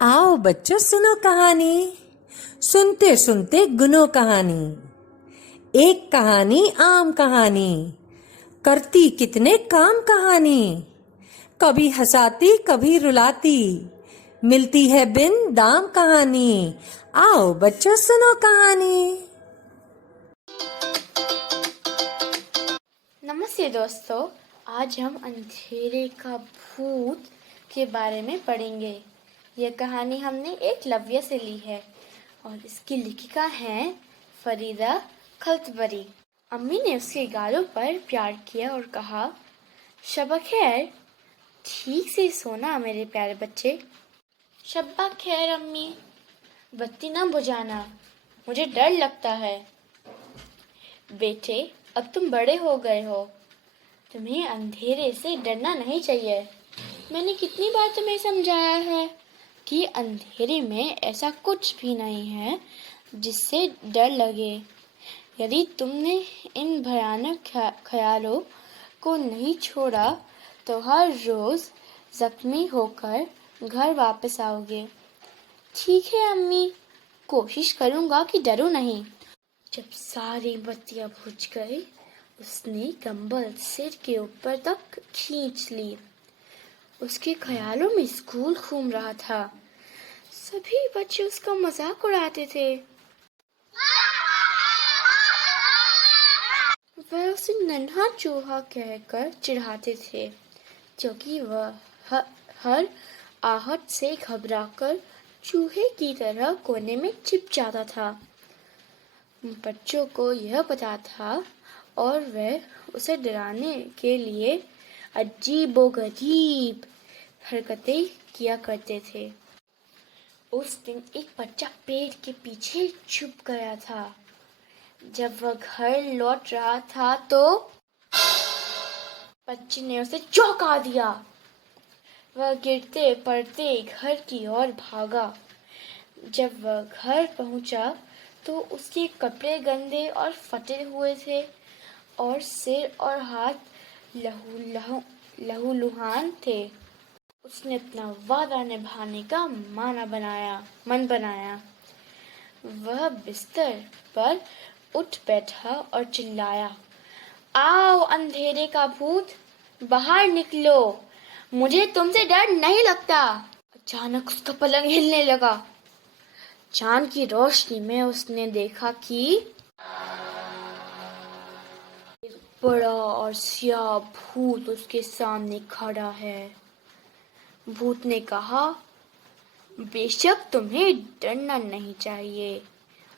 आओ बच्चों सुनो कहानी। सुनते सुनते गुनो कहानी। एक कहानी आम कहानी, करती कितने काम कहानी। कभी हंसाती कभी रुलाती, मिलती है बिन दाम कहानी। आओ बच्चों सुनो कहानी। नमस्ते दोस्तों, आज हम अंधेरे का भूत के बारे में पढ़ेंगे। यह कहानी हमने एकलव्य से ली है और इसकी लेखिका हैं फरीदा खलतबरी। अम्मी ने उसके गालों पर प्यार किया और कहा, शब्बा खैर, ठीक से सोना मेरे प्यारे बच्चे। शब्बा खैर अम्मी, बत्ती ना बुझाना, मुझे डर लगता है। बेटे, अब तुम बड़े हो गए हो, तुम्हें अंधेरे से डरना नहीं चाहिए। मैंने कितनी बार तुम्हें समझाया है कि अंधेरे में ऐसा कुछ भी नहीं है जिससे डर लगे। यदि तुमने इन भयानक ख्यालों को नहीं छोड़ा तो हर रोज जख्मी होकर घर वापस आओगे। ठीक है अम्मी, कोशिश करूँगा कि डरूं नहीं। जब सारी बत्तियां बुझ गई, उसने कंबल सिर के ऊपर तक खींच ली। उसके ख्यालों में स्कूल घूम रहा था। सभी बच्चे उसका मजाक उड़ाते थे। वह उसे नन्हा चूहा कहकर चिढ़ाते थे, क्योंकि वह हर आहट से घबराकर चूहे की तरह कोने में छिप जाता था। बच्चों को यह पता था और वह उसे डराने के लिए अजीबोगरीब हरकतें किया करते थे। उस दिन एक बच्चा पेड़ के पीछे छुप गया था। जब वह घर लौट रहा था तो बच्चे ने उसे चौंका दिया। वह गिरते पड़ते घर की ओर भागा। जब वह घर पहुंचा तो उसके कपड़े गंदे और फटे हुए थे और सिर और हाथ लहूलुहान थे। उसने अपना वादा निभाने का मन बनाया। वह बिस्तर पर उठ बैठा और चिल्लाया, आओ अंधेरे का भूत, बाहर निकलो, मुझे तुमसे डर नहीं लगता। अचानक उसका पलंग हिलने लगा। चांद की रोशनी में उसने देखा कि एक बड़ा और स्याह भूत उसके सामने खड़ा है। भूत ने कहा, बेशक तुम्हें डरना नहीं चाहिए,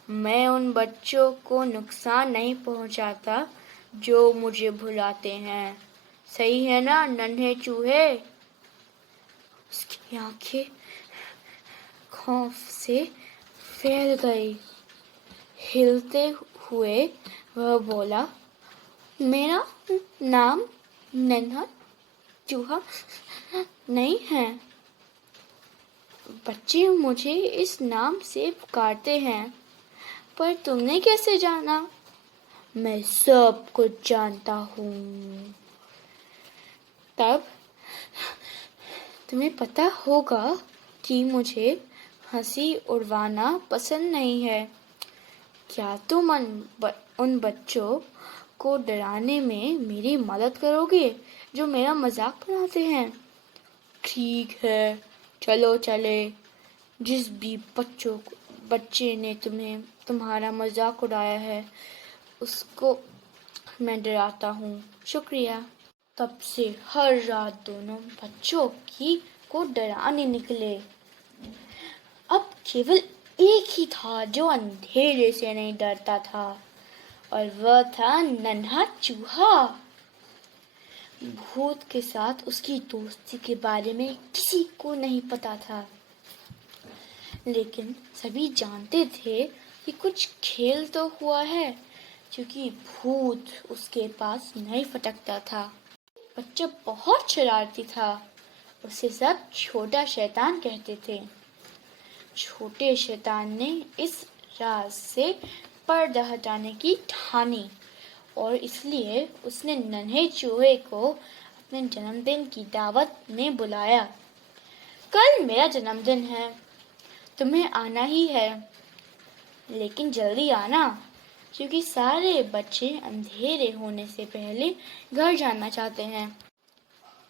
मैं उन बच्चों को नुकसान नहीं पहुंचाता जो मुझे भुलाते हैं। सही है ना नन्हे चूहे? उसकी आंखें खौफ से फैल गई। हिलते हुए वह बोला, मेरा नाम नन्हा चूहा नहीं है। बच्चे मुझे इस नाम से पुकारते हैं, पर तुमने कैसे जाना? मैं सब कुछ जानता हूँ। तब तुम्हें पता होगा कि मुझे हंसी उड़वाना पसंद नहीं है। क्या तुम उन बच्चों को डराने में मेरी मदद करोगे जो मेरा मजाक बनाते हैं? ठीक है, चलो चले। जिस भी बच्चे ने तुम्हारा मजाक उड़ाया है उसको मैं डराता हूँ। शुक्रिया। तब से हर रात दोनों बच्चों को डराने निकले। अब केवल एक ही था जो अंधेरे से नहीं डरता था, और वह था नन्हा चूहा। भूत के साथ उसकी दोस्ती के बारे में किसी को नहीं पता था, लेकिन सभी जानते थे कि कुछ खेल तो हुआ है, क्योंकि भूत उसके पास नहीं फटकता था। बच्चा बहुत शरारती था, उसे सब छोटा शैतान कहते थे। छोटे शैतान ने इस राज से पर्दा हटाने की ठानी और इसलिए उसने नन्हे चूहे को अपने जन्मदिन की दावत में बुलाया। कल मेरा जन्मदिन है, تمہیں آنا ہی ہے، لیکن جلدی آنا، کیونکہ سارے بچے اندھیرے ہونے سے پہلے گھر جانا چاہتے ہیں۔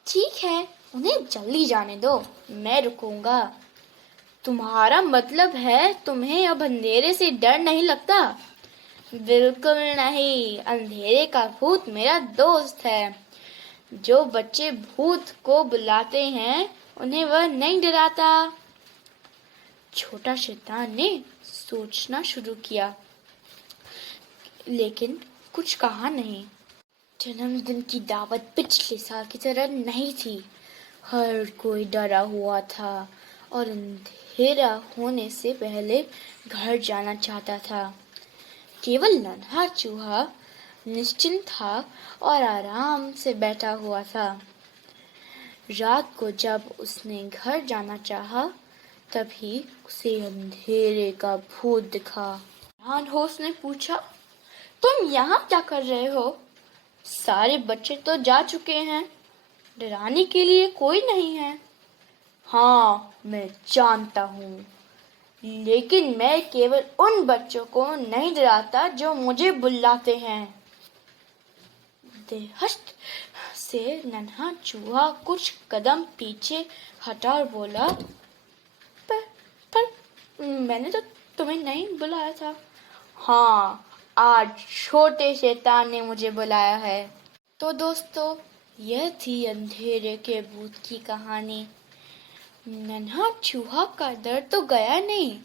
ٹھیک ہے، انہیں جلدی جانے دو، میں رکوں گا۔ تمہارا مطلب ہے تمہیں اب اندھیرے سے ڈر نہیں لگتا؟ بالکل نہیں، اندھیرے کا بھوت میرا دوست ہے۔ جو بچے بھوت کو بلاتے ہیں انہیں وہ نہیں ڈراتا۔ چھوٹا شیطان نے سوچنا شروع کیا، لیکن کچھ کہا نہیں۔ جنم دن کی دعوت پچھلے سال کی طرح نہیں تھی۔ ہر کوئی ڈرا ہوا تھا اور اندھیرا ہونے سے پہلے گھر جانا چاہتا تھا۔ کیول ننھا چوہا نشچنت تھا اور آرام سے بیٹھا ہوا تھا۔ رات کو جب اس نے گھر جانا چاہا تبھی اسے اندھیرے کا بھوت دکھا۔ حیران ہو اس نے پوچھا، تم یہاں کیا کر رہے ہو؟ سارے بچے تو جا چکے ہیں، ڈرانے کے لیے کوئی نہیں ہے۔ ہاں میں جانتا ہوں، لیکن میں کیول ان بچوں کو نہیں ڈراتا جو مجھے بلاتے ہیں۔ دہشت سے ننھا چوہا کچھ قدم پیچھے ہٹا اور بولا، پر میں نے تو تمہیں نہیں بلایا تھا۔ ہاں، آج چھوٹے شیطان نے مجھے بلایا ہے۔ تو دوستو، یہ تھی اندھیرے کے بھوت کی کہانی۔ ننھا چوہا کا ڈر تو گیا نہیں،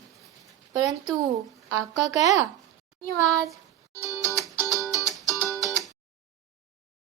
پرنتو آپ کا گیا۔ دھنیہ واد۔